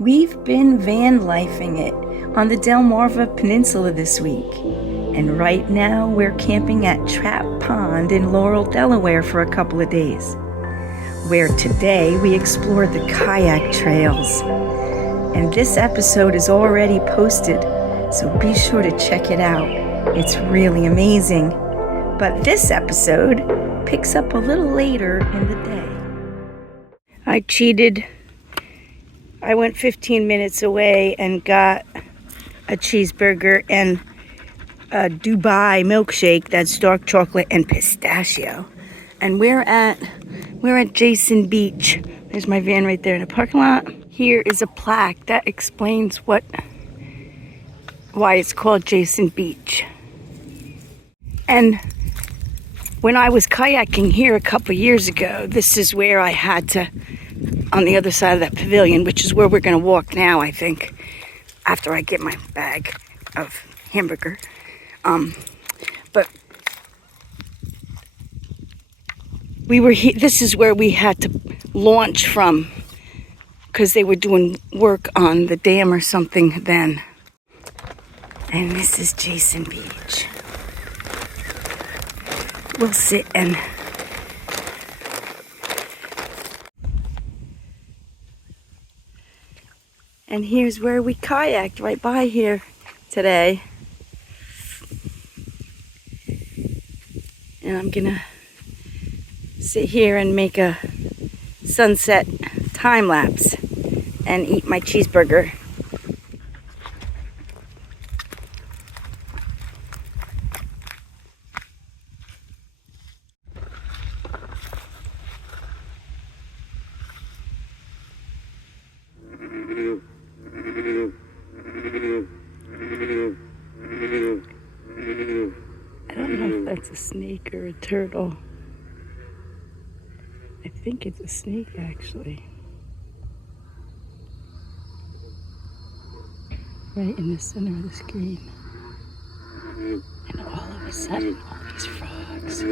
We've been van lifing it on the Delmarva Peninsula this week. And right now we're camping at Trap Pond in Laurel, Delaware for a couple of days, where today we explored the kayak trails. And this episode is already posted, so be sure to check it out. It's really amazing. But this episode picks up a little later in the day. I cheated. I went 15 minutes away and got a cheeseburger and a Dubai milkshake that's dark chocolate and pistachio. And we're at Jason Beach. There's my van right there in the parking lot. Here is a plaque that explains why it's called Jason Beach. And when I was kayaking here a couple years ago, this is where I had to, on the other side of that pavilion, which is where we're going to walk now, I think, after I get my bag of hamburger. But we were here. This is where we had to launch from because they were doing work on the dam or something then. And this is Jason Beach. We'll sit and here's where we kayaked right by here today. And I'm gonna sit here and make a sunset time lapse and eat my cheeseburger. I don't know if that's a snake or a turtle. I think it's a snake, actually. Right in the center of the screen. And all of a sudden, all these frogs.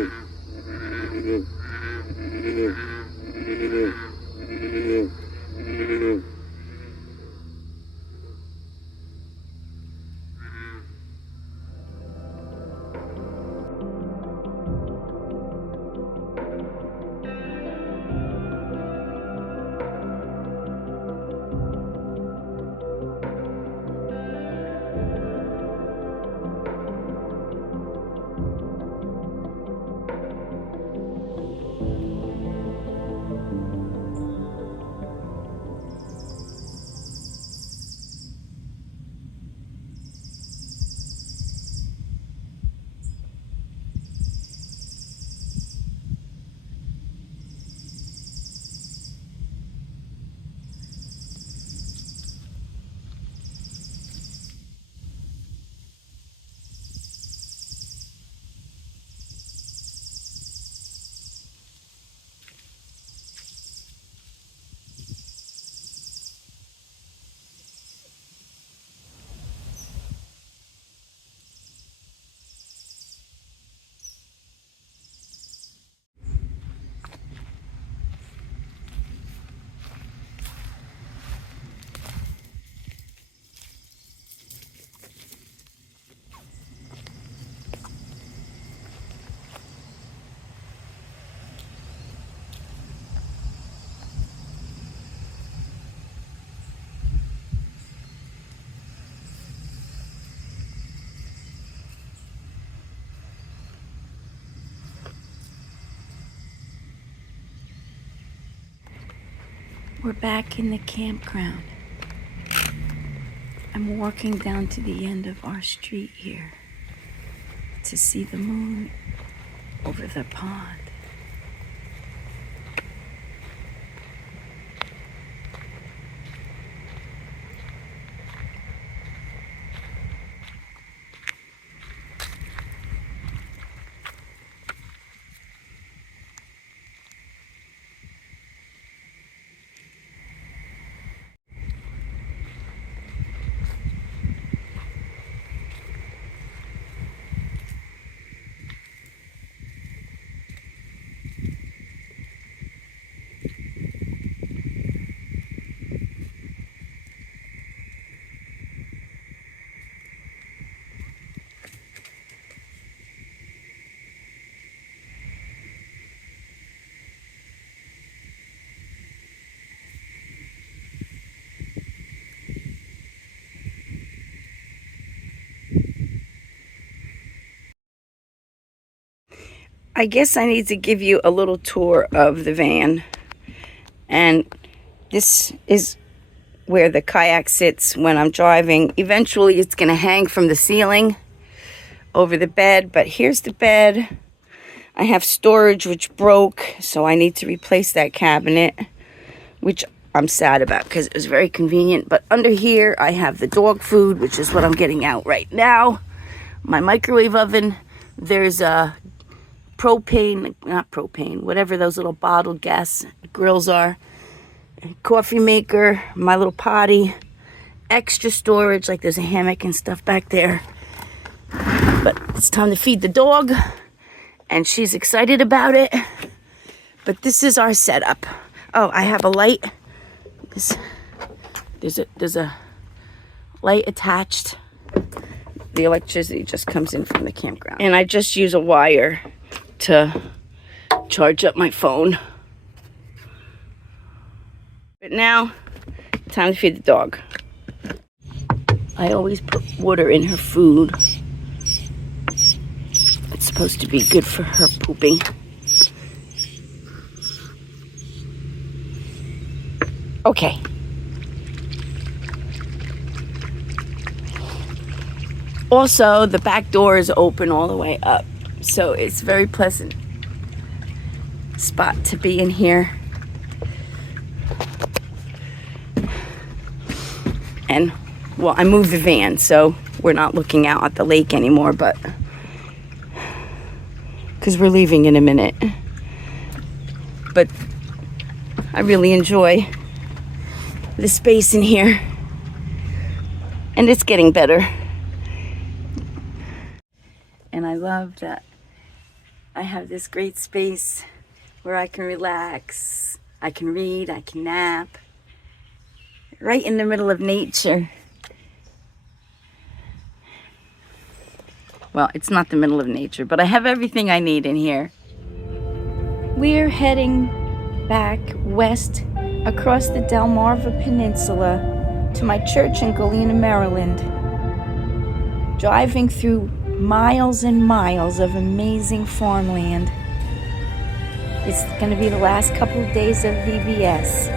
We're back in the campground. I'm walking down to the end of our street here to see the moon over the pond. I guess I need to give you a little tour of the van. And this is where the kayak sits when I'm driving. Eventually it's going to hang from the ceiling over the bed, but here's the bed. I have storage which broke, so I need to replace that cabinet, which I'm sad about because it was very convenient. But under here I have the dog food, which is what I'm getting out right now. My microwave oven. There's a whatever those little bottled gas grills are. Coffee maker, my little potty, extra storage, like there's a hammock and stuff back there. But it's time to feed the dog, and she's excited about it. But this is our setup. Oh, I have a light. There's a light attached. The electricity just comes in from the campground. And I just use a wire to charge up my phone. But now, time to feed the dog. I always put water in her food. It's supposed to be good for her pooping. Okay. Also, the back door is open all the way up, so it's a very pleasant spot to be in here. And, well, I moved the van, so we're not looking out at the lake anymore, but because we're leaving in a minute. But I really enjoy the space in here, and it's getting better. And I love that I have this great space where I can relax, I can read, I can nap, right in the middle of nature. Well, it's not the middle of nature, but I have everything I need in here. We're heading back west across the Delmarva Peninsula to my church in Galena, Maryland. Driving through miles and miles of amazing farmland. It's going to be the last couple of days of VBS.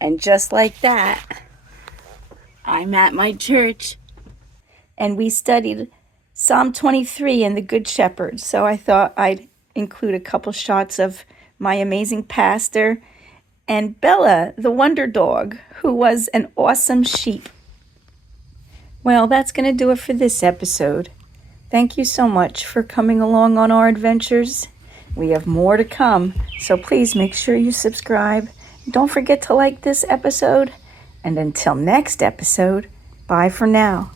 And just like that, I'm at my church. And we studied Psalm 23 and the Good Shepherd. So I thought I'd include a couple shots of my amazing pastor and Bella, the wonder dog, who was an awesome sheep. Well, that's going to do it for this episode. Thank you so much for coming along on our adventures. We have more to come, so please make sure you subscribe. Don't forget to like this episode. And until next episode, bye for now.